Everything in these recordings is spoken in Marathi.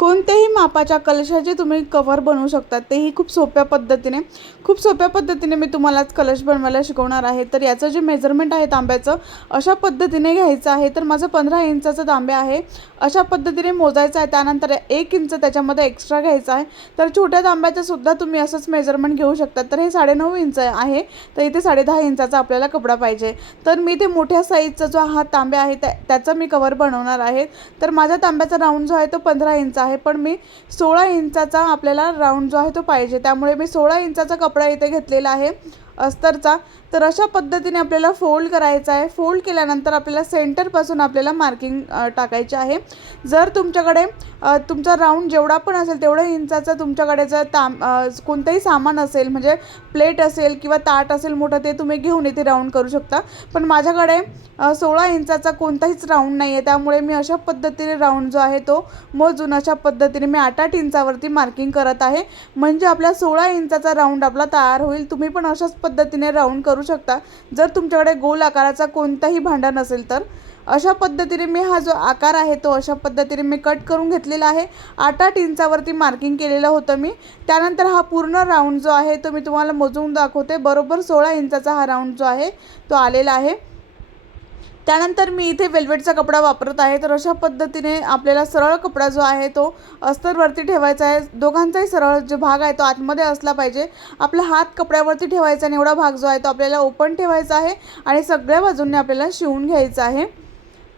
कोणत्याही मापाच्या कलशाचे तुम्ही कवर बनवू शकता तेही खूप सोप्या पद्धतीने. खूप सोप्या पद्धतीने मी तुम्हाला कलश बनवायला शिकवणार आहे. तर याचं जे मेजरमेंट आहे तांब्याचं अशा पद्धतीने घ्यायचं आहे. तर माझं पंधरा इंचाचं तांबे आहे. अशा पद्धतीने मोजायचं आहे. त्यानंतर एक इंच त्याच्यामध्ये एक्स्ट्रा घ्यायचा आहे. तर छोट्या तांब्याचं सुद्धा तुम्ही असंच मेजरमेंट घेऊ शकता. तर हे साडेनऊ इंच आहे. तर इथे साडेदहा इंचाचा आपल्याला कपडा पाहिजे. तर मी इथे मोठ्या साईजचा जो हा तांबे आहे त्या त्याचं मी कवर बनवणार आहे. तर माझ्या तांब्याचा राऊंड जो आहे तो पंधरा इंच आहे. पण मी सोळा इंचाचा आपल्याला राऊंड जो आहे तो पाहिजे. त्यामुळे मी सोळा इंचाचा कपडा इथे घेतलेला आहे. अस्तरचा तर अशा पद्धतीने आपल्याला फोल्ड करायचा आहे. फोल्ड केल्यानंतर आपल्याला सेंटरपासून आपल्याला मार्किंग टाकायचे आहे. जर तुमच्याकडे तुमचा राऊंड जेवढा पण असेल तेवढ्या इंचाचा तुमच्याकडे जर ताम कोणतंही सामान असेल म्हणजे प्लेट असेल किंवा ताट असेल मोठं ते तुम्ही घेऊन इथे राऊंड करू शकता. पण माझ्याकडे सोळा इंचाचा कोणताहीच राऊंड नाही आहे त्यामुळे मी अशा पद्धतीने राऊंड जो आहे तो मोजून अशा पद्धतीने मी आठ आठ इंचावरती मार्किंग करत आहे. म्हणजे आपला सोळा इंचाचा राऊंड आपला तयार होईल. तुम्ही पण अशाच पद्धतीने पद्धतीने राऊंड करू शकता. जर तुमच्याकडे गोल आकाराचा कोणताही भांडा नसेल तर अशा पद्धतीने मी हा जो आकार आहे तो अशा पद्धतीने मी कट करून घेतलेला आहे. आठ आठ इंचावरती मार्किंग केलेलं होतं मी. त्यानंतर हा पूर्ण राऊंड जो आहे तो मी तुम्हाला मोजून दाखवते. बरोबर सोळा इंचाचा हा राऊंड जो आहे तो आलेला आहे. त्यानंतर मी इथे वेल्वेटचा कपडा वापरत आहे. तर अशा पद्धतीने आपल्याला सरळ कपडा जो आहे तो अस्तरवरती ठेवायचा आहे. दोघांचाही सरळ जो भाग आहे तो आतमध्ये असला पाहिजे. आपला हात कपड्यावरती ठेवायचा आणि एवढा भाग जो आहे तो आपल्याला ओपन ठेवायचा आहे आणि सगळ्या बाजूंनी आपल्याला शिवून घ्यायचा आहे.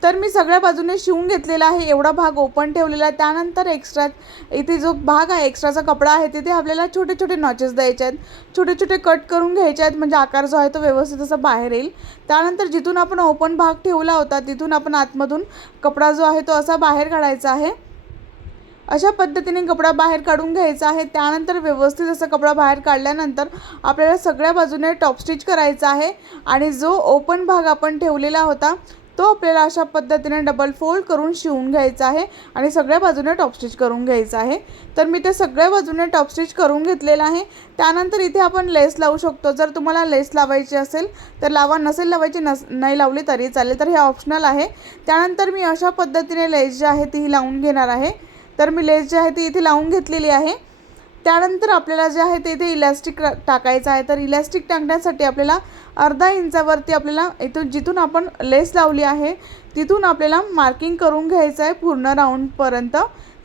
तर मी सगळ्या बाजूने शिवून घेतलेला आहे. एवढा भाग ओपन ठेवलेला आहे. त्यानंतर एक्स्ट्रा इथे जो भाग आहे एक्स्ट्राचा कपडा आहे तिथे आपल्याला छोटे छोटे नॉचेस द्यायचे आहेत. छोटे छोटे कट करून घ्यायचे आहेत. म्हणजे आकार जो आहे तो व्यवस्थित असा बाहेर येईल. त्यानंतर जिथून आपण ओपन भाग ठेवला होता तिथून आपण आतमधून कपडा जो आहे तो असा बाहेर काढायचा आहे. अशा पद्धतीने कपडा बाहेर काढून घ्यायचा आहे. त्यानंतर व्यवस्थित असा कपडा बाहेर काढल्यानंतर आपल्याला सगळ्या बाजूने टॉप स्टिच करायचा आहे. आणि जो ओपन भाग आपण ठेवलेला होता तो आपल्याला अशा पद्धतीने डबल फोल्ड करून शिवून घ्यायचा आहे आणि सगळ्या बाजूने टॉपस्टिच करून घ्यायचं आहे. तर मी ते सगळ्या बाजूने टॉपस्टिच करून घेतलेलं आहे. त्यानंतर इथे आपण लेस लावू शकतो. जर तुम्हाला लेस लावायची असेल तर लावा. नसेल लावायची नस नाही लावली तरी चालेल. तर हे ऑप्शनल आहे. त्यानंतर मी अशा पद्धतीने लेस जी आहे ती लावून घेणार आहे. तर मी लेस जी आहे ती इथे लावून घेतलेली आहे. त्यानंतर आपल्याला जे आहे ते इथे इलॅस्टिक टाकायचं आहे. तर इलॅस्टिक टाकण्यासाठी आपल्याला अर्धा इंचावरती आपल्याला इथून जिथून आपण लेस लावली आहे तिथून आपल्याला मार्किंग करून घ्यायचं आहे पूर्ण राऊंडपर्यंत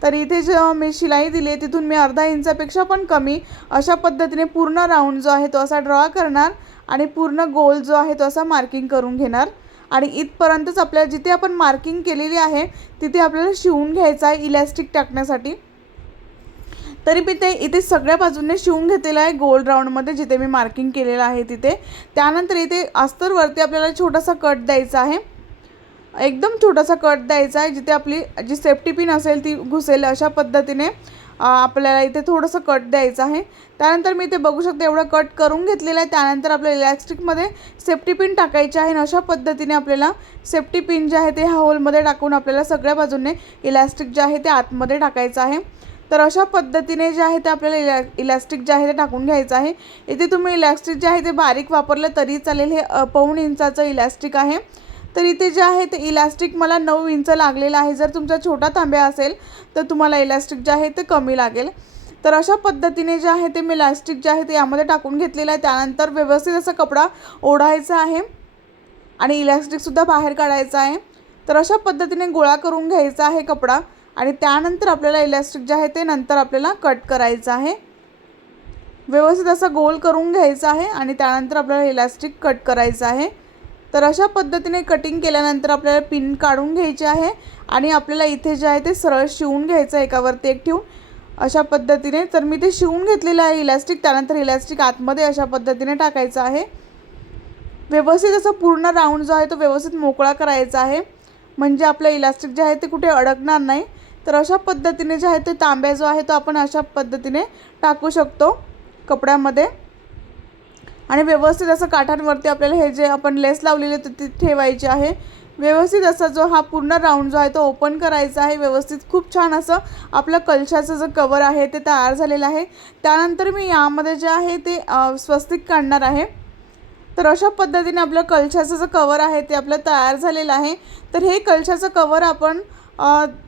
तर इथे जे मी शिलाई दिली आहे तिथून मी अर्धा इंचापेक्षा पण कमी अशा पद्धतीने पूर्ण राऊंड जो आहे तो असा ड्रॉ करणार आणि पूर्ण गोल जो आहे तो असा मार्किंग करून घेणार. आणि इथपर्यंतच आपल्याला जिथे आपण मार्किंग केलेली आहे तिथे आपल्याला शिवून घ्यायचं आहे इलॅस्टिक टाकण्यासाठी. तरी मी ते इथे सगळ्या बाजूने शिवून घेतलेलं आहे गोल राऊंडमध्ये जिथे मी मार्किंग केलेलं आहे तिथे. त्यानंतर इथे अस्तरवरती आपल्याला छोटासा कट द्यायचा आहे. एकदम छोटासा कट द्यायचा आहे जिथे आपली जी सेफ्टी पिन असेल ती घुसेल अशा पद्धतीने आपल्याला इथे थोडंसं कट द्यायचं आहे. त्यानंतर मी इथे बघू शकते एवढं कट करून घेतलेलं आहे. त्यानंतर आपल्याला इलॅस्टिकमध्ये सेफ्टी पिन टाकायची आहे आणि अशा पद्धतीने आपल्याला सेफ्टी पिन जे आहे ते ह्या होलमध्ये टाकून आपल्याला सगळ्या बाजूने इलॅस्टिक जे आहे ते आतमध्ये टाकायचं आहे. तर अशा पद्धतीने जे आहे ते आपल्याला इलॅ इलॅस्टिक जे आहे ते टाकून घ्यायचं आहे. इथे तुम्ही इलॅस्टिक जे आहे ते बारीक वापरलं तरी चालेल. हे पाऊण इंचाचं इलॅस्टिक आहे. तर इथे जे आहे ते इलॅस्टिक मला नऊ इंच लागलेलं आहे. जर तुमचा छोटा तांब्या असेल तर तुम्हाला इलॅस्टिक जे आहे ते कमी लागेल. तर अशा पद्धतीने जे आहे ते मी इलॅस्टिक जे आहे ते यामध्ये टाकून घेतलेलं आहे. त्यानंतर व्यवस्थित असा कपडा ओढायचा आहे आणि इलॅस्टिकसुद्धा बाहेर काढायचा आहे. तर अशा पद्धतीने गोळा करून घ्यायचा आहे कपडा. आणि त्यानंतर आपल्याला इलॅस्टिक जे आहे ते नंतर आपल्याला कट करायचं आहे. व्यवस्थित असं गोल करून घ्यायचं आहे आणि त्यानंतर आपल्याला इलॅस्टिक कट करायचं आहे. तर अशा पद्धतीने कटिंग केल्यानंतर आपल्याला पिन काढून घ्यायची आहे आणि आपल्याला इथे जे आहे ते सरळ शिवून घ्यायचं आहे. एकावरती एक ठेवून अशा पद्धतीने तर मी ते शिवून घेतलेलं आहे इलॅस्टिक त्यानंतर इलॅस्टिक आतमध्ये अशा पद्धतीने टाकायचं आहे. व्यवस्थित असा पूर्ण राऊंड जो आहे तो व्यवस्थित मोकळा करायचा आहे. म्हणजे आपलं इलास्टिक जे आहे ते कुठे अडकणार नाही. तर अशा पद्धतीने जे आहे ते तांब्या जो आहे तो आपण अशा पद्धतीने टाकू शकतो कपड्यामध्ये. आणि व्यवस्थित असं काठांवरती आपल्याला हे जे आपण लेस लावलेले ते ती ठेवायचे आहे. व्यवस्थित असा जो हा पूर्ण राऊंड जो आहे तो ओपन करायचा आहे. व्यवस्थित खूप छान असं आपलं कलशाचं जो कवर आहे ते तयार झालेलं आहे. त्यानंतर मी यामध्ये जे आहे ते स्वस्तिक काढणार आहे. तर अशा पद्धतीने आपलं कलशाचं जे कवर आहे ते आपलं तयार झालेलं आहे. तर हे कलशाचं कवर आपण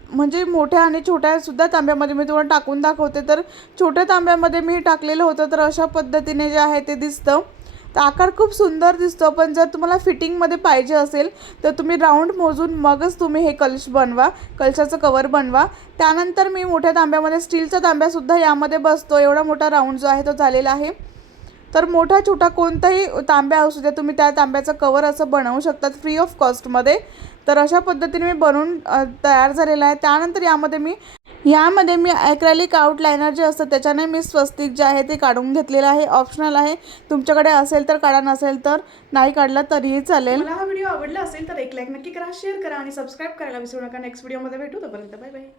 म्हणजे मोठ्या आणि छोट्या सुद्धा तांब्यामध्ये मी तुम्हाला टाकून दाखवते. तर छोट्या तांब्यामध्ये मी टाकलेलं होतं तर अशा पद्धतीने जे आहे ते दिसतं. तर आकार खूप सुंदर दिसतो पण जर तुम्हाला फिटिंगमध्ये पाहिजे असेल तर तुम्ही राऊंड मोजून मगच तुम्ही हे कलश बनवा कलशाचं कवर बनवा. त्यानंतर मी मोठ्या तांब्यामध्ये स्टीलचा तांब्यासुद्धा यामध्ये बसतो. एवढा मोठा राऊंड जो आहे तो झालेला आहे. तर मोठा छोटा कोणताही तांब्या असू द्या तुम्ही त्या तांब्याचं कवर असं बनवू शकतात फ्री ऑफ कॉस्टमध्ये तर अशा पद्धतीने मी बनवून तयार झालेलं आहे. त्यानंतर यामध्ये मी यामध्ये मी ॲक्रॅलिक आउटलायनर जे असतं त्याच्याने मी स्वस्तिक जे आहे ते काढून घेतलेलं आहे. ऑप्शनल आहे. तुमच्याकडे असेल तर काढा नसेल तर नाही काढला तरीही चालेल. मला हा व्हिडिओ आवडला असेल तर एक लाईक नक्की करा शेअर करा आणि सबस्क्राईब करायला विसरू नका. नेक्स्ट व्हिडिओमध्ये भेटू तोपर्यंत बाय बाय